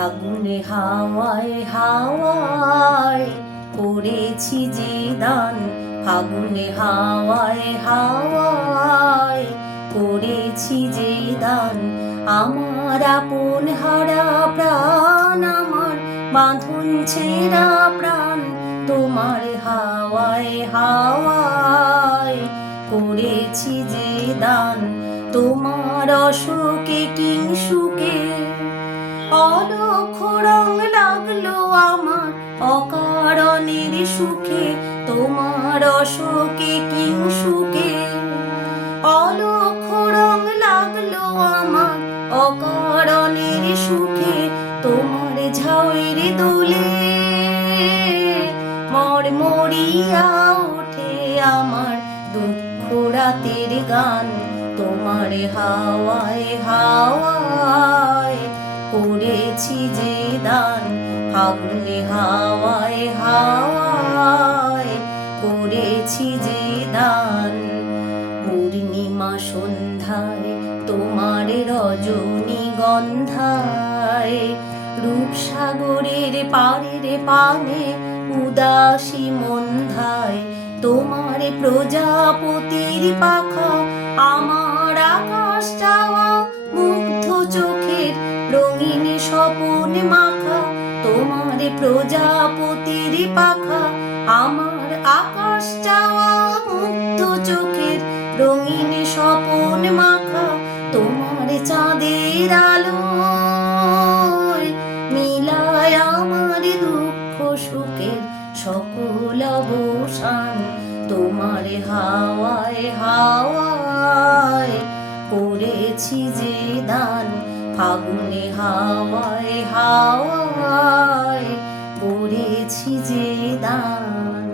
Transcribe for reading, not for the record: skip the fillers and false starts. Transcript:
ফাগুনে হাওয়ায় হাওয়ায় করেছি যে দান, ফাগুনে হাওয়ায় হাওয়ায় করেছি যে দান। আমার আপন হারা প্রাণ, আমার বাঁধন ছেঁড়া প্রাণ, তোমার হাওয়ায় হাওয়ায় করেছি যে দান। তোমার অশোকে কিংসুকে অলক্ষ রং লাগলো আমার অকারণের সুখে, তোমার অশোকে কিংসুকে অলক্ষ রং লাগলো আমার অকারণের সুখে। তোমার ঝাউয়ের দোলে মরমরিয়া ওঠে আমার দুঃখ রাতের গান, তোমার হাওয়ায় হাওয়ায় করেছি যে দান। ফাগুনে হাওয়ায় হাওয়ায় করেছি যে দান। পূর্ণিমা সন্ধ্যায় তোমার রজনীগন্ধায়, রূপসাগরের পাড়ের পানে উদাসী মন্ধায়, তোমার প্রজাপতির পাখা আমার আকাশ চাওয়া মুগ্ধ চোখের রঙিন স্বপন মাখা, তোমার প্রজাপতির পাখা আমার আকাশ চাওয়া মুগ্ধ চোখের রঙিন স্বপন মাখা। তোমার চাঁদের আলোয় মিলায় আমার দুঃখ সুখের সকল অবসান, তোমার হাওয়ায় হাওয়ায় করেছি যে দান। ফাগুনে হাওয়ায় হাওয়ায় করেছি যে দান।